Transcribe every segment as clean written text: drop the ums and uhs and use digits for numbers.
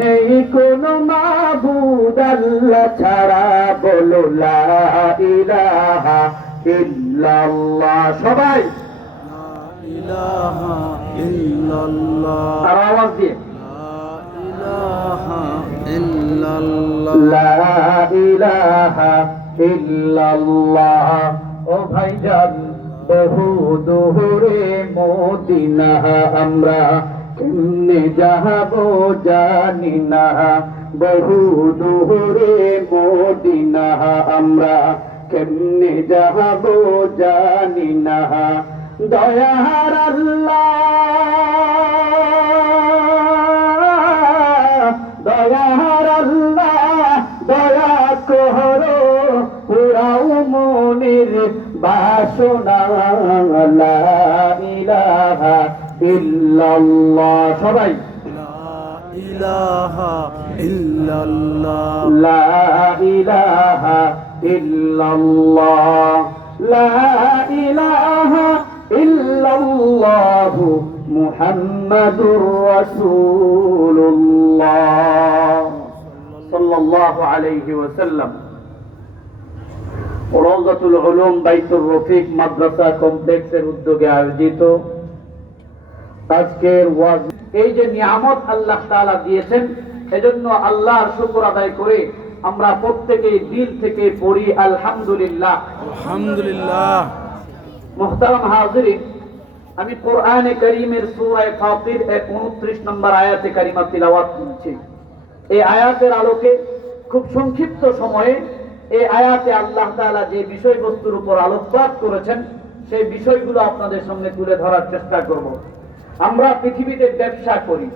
নেই কোনো মাবুদ আল্লাহ ছাড়া, বলো লা ইলাহা ইল্লাল্লাহ। সবাই আর আওয়াজ দিয়ে লা ইলাহা ইল্লাল্লাহ। ও ভাইজান, বহু দূরে মদিনা আমরা কেমনে যাবো জানি না, বহু দূরে মদিনা আমরা কেমনে যাবো জানি না। দয়ার আল্লাহ, দয়ার আল্লাহ, দয়া করো পুরাও মনের বাসনা। লা ইলাহা ইল্লাল্লাহ। সবাই ইলাহা ইল্লাল্লাহ, লা ইলাহা ইল্লাল্লাহ, লা ইলাহা ইল্লাল্লাহু মুহাম্মাদুর রাসূলুল্লাহ সাল্লাল্লাহু আলাইহি ওয়াসাল্লাম। রওজাতুল উলুম বাইতুর রফিক মাদ্রাসা কমপ্লেক্সের উদ্যোগে আয়োজিত আজকের ওয়াজ, এই যে নিয়ামত আল্লাহ তাআলা দিয়েছেন, এজন্য আল্লাহর শুকর আদায় করে আমরা প্রত্যেকেই দিল থেকে পড়ি আলহামদুলিল্লাহ। আলহামদুলিল্লাহ। মুহতারাম হাজিরিন, আমি কোরআনে কারীমের সূরা ফাতির 29 নম্বর আয়াতে কারিমা তিলাওয়াত করছি। এই আয়াতের আলোকে খুব সংক্ষিপ্ত সময়ে এই আয়াতে আল্লাহ তাআলা যে বিষয়বস্তুর উপর আলোকপাত করেছেন, সেই বিষয়গুলো আপনাদের সামনে তুলে ধরার চেষ্টা করব। আমরা পৃথিবীতে ব্যবসা করি,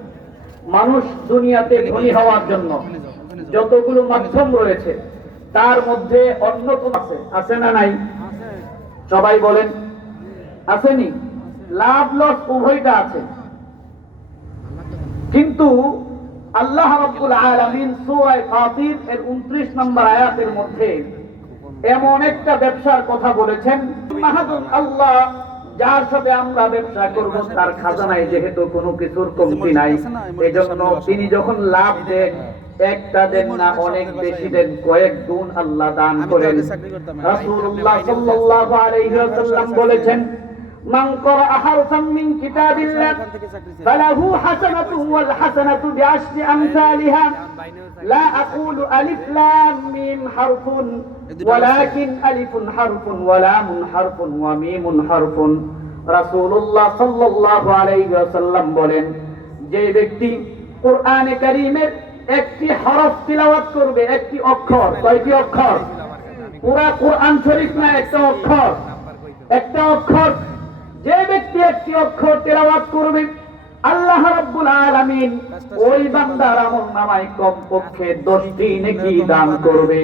মানুষ দুনিয়াতে ধনী হওয়ার জন্য যতগুলো মাধ্যম রয়েছে তার মধ্যে অন্যতম আছে না নাই? সবাই বলেন আসেনি? লাভ লস উভয়টা আছে, কিন্তু আল্লাহ রাব্বুল আলামিন সূরা ফাতির এর 29 নম্বর আয়াতের মধ্যে এমন একটা ব্যবসার কথা বলেছেন, মাহাদুন আল্লাহ, যার সাথে আমরা ব্যবসা করব তার খাজানায় যেহেতু কোনো কিছুর কমতি নাই, এজন্য তিনি যখন লাভ দেন একটা দেন না, অনেক বেশি দেন, কয়েক গুণ আল্লাহ দান করেন। রাসূলুল্লাহ সাল্লাল্লাহু আলাইহি ওয়াসাল্লাম বলেছেন, মান ক্বারা হারফান মিন কিতাবিল্লাহ ফালাহু হাসানাতুন ওয়াল হাসানাতু বিআশরি আমসালিহা লা আকুলু আলিফ লাম মিম হারফুন ওয়ালাকিন আলিফুন হারফুন ওয়া লামুন হারফুন ওয়া মিমুন হারফুন। রাসূলুল্লাহ সাল্লাল্লাহু আলাইহি ওয়াসাল্লাম বলেন, যে ব্যক্তি কোরআনে কারীমের একটি হরফ তিলাওয়াত করবে, একটি অক্ষর, কয়টি অক্ষর? পুরা কোরআন শরীফ না, একটা অক্ষর, একটা অক্ষর। যে ব্যক্তি একটি অক্ষর তেলাওয়াত করবে, আল্লাহ রাব্বুল আলামিন ওই বান্দার আমলনামায় কমপক্ষে 10টি নেকি দান করবে।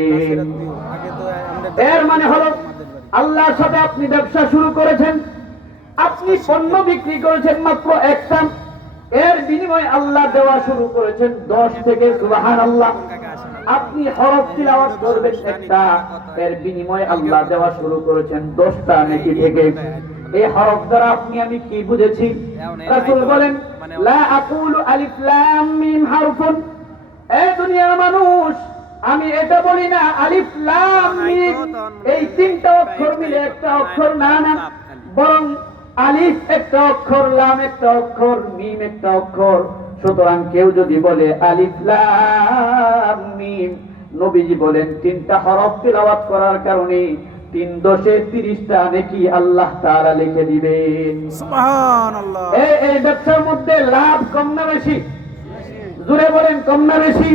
এর মানে হলো আল্লাহর সাথে আপনি ব্যবসা শুরু করেছেন, আপনি পণ্য বিক্রি করেছেন মাত্র একটা, এর বিনিময়ে আল্লাহ দেওয়া শুরু করেছেন 10 থেকে। সুবহানাল্লাহ। আপনি হরফ তিলাওয়াত করবেন একটা, এর বিনিময়ে আল্লাহ দেওয়া শুরু করেছেন 10টা নেকি থেকে। এই হরফ দ্বারা আপনি আমি কি বুঝেছি? রাসূল বলেন, লা আকুলু আলিফ লাম মিম হারফুন। এই দুনিয়ার মানুষ, আমি এটা বলি না আলিফ লাম মিম এই তিনটা অক্ষর মিলে একটা অক্ষর, না না, বরং আলিফ একটা অক্ষর, লাম একটা অক্ষর, মিম একটা অক্ষর। সুতরাং কেউ যদি বলে আলিফ লাম মিম, নবীজি বলেন 3টা হরফ তিলাওয়াত করার কারণে 3 10 30টা নেকি আল্লাহ তাআলা লিখে দিবেন। সুবহানাল্লাহ। এই ব্যবসার মধ্যে লাভ কম না বেশি? জোরে বলেন, কম না বেশি?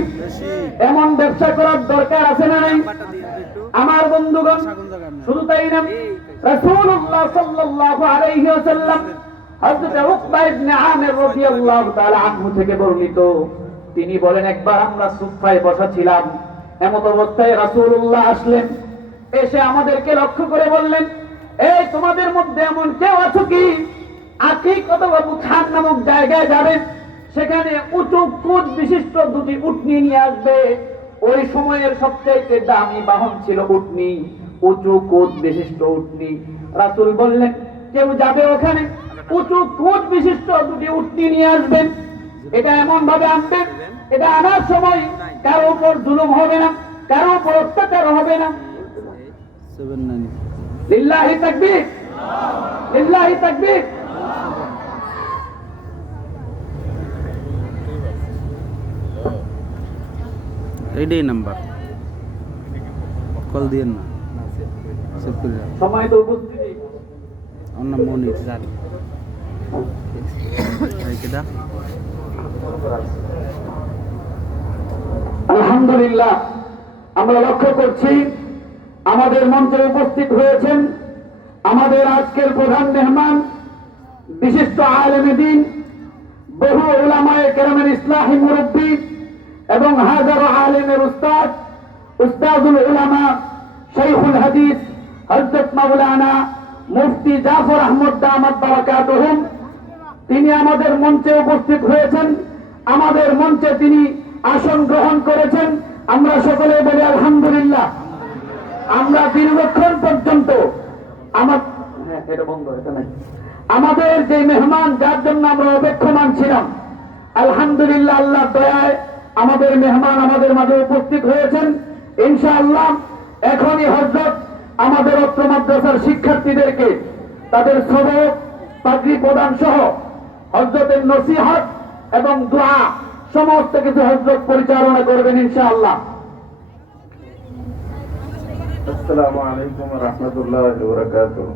এমন ব্যবসা করার দরকার আছে না নাই? আমার বন্ধুগণ, শুধু তাই না, রাসূলুল্লাহ সাল্লাল্লাহু আলাইহি ওয়াসাল্লাম হযরত উকবা ইবনে আমির রাদিয়াল্লাহু তাআলা আনহু থেকে বর্ণিত, তিনি বলেন, একবার আমরা সুফায় বসা ছিলাম, এমন অবস্থায় রাসূলুল্লাহ আসলেন, এসে আমাদেরকে লক্ষ্য করে বললেন, এই তোমাদের মধ্যে এমন কেউ আছো কি আতিক অথবা বুখার নামক জায়গায় যাবেন, সেখানে উঁচু কুদ বিশিষ্ট 2টি উটনি নিয়ে আসবে। ওই সময়ের সবচেয়ে দামি বাহন ছিল উটনি। উঁচু কোট বিশিষ্ট উটনি। রাসূল বললেন, কেউ যাবে ওখানে উঁচু কোট বিশিষ্ট দুটি উটনি নিয়ে আসবেন। এটা এমন ভাবে আনবেন, এটা আনার সময় কারো উপর জুলুম হবে না, কারো উপর অত্যাচার হবে না। লিল্লাহি তাকবীর, লিল্লাহি তাকবীর। এইটাই নাম্বার, কল দিয়েন না। সময় তো উপস্থিতি আমার নাম মনির। কেটা? আলহামদুলিল্লাহ, আমরা লক্ষ্য করছি আমাদের মঞ্চে উপস্থিত হয়েছেন আমাদের আজকের প্রধান মেহমান, বিশিষ্ট আলেমে দ্বীন, বহু উলামায়ে কেরামের ইসলাহি মুরব্বী এবং হাজারো আলেমের উস্তাদ, উস্তাদুল উলামা, শাইখুল হাদিস হযরত মাওলানা মুফতি জাফর আহমদ দামাত বারাকাতুহুম। তিনি আমাদের মঞ্চে উপস্থিত হয়েছেন, আমাদের মঞ্চে তিনি আসন গ্রহণ করেছেন। আমরা সকলে বলি আলহামদুলিল্লাহ। আমরা দীর্ঘক্ষণ পর্যন্ত আমাদের যে মেহমান, যার জন্য আমরা অপেক্ষমান ছিলাম, আলহামদুলিল্লাহ আল্লাহর দয়ায় আমাদের মেহমান আমাদের মাঝে উপস্থিত হয়েছেন। ইনশাআল্লাহ এখনই হযরত আমাদের অত্র মাদ্রাসার শিক্ষার্থীদেরকে তাদের সবক, পাগড়ি প্রদান সহ হযরতের নসিহত এবং দোয়া সমস্ত কিছু হযরত পরিচালনা করবেন ইনশাআল্লাহ। আসসালামু আলাইকুম ওয়া রাহমাতুল্লাহি ওয়া বারাকাতুহু।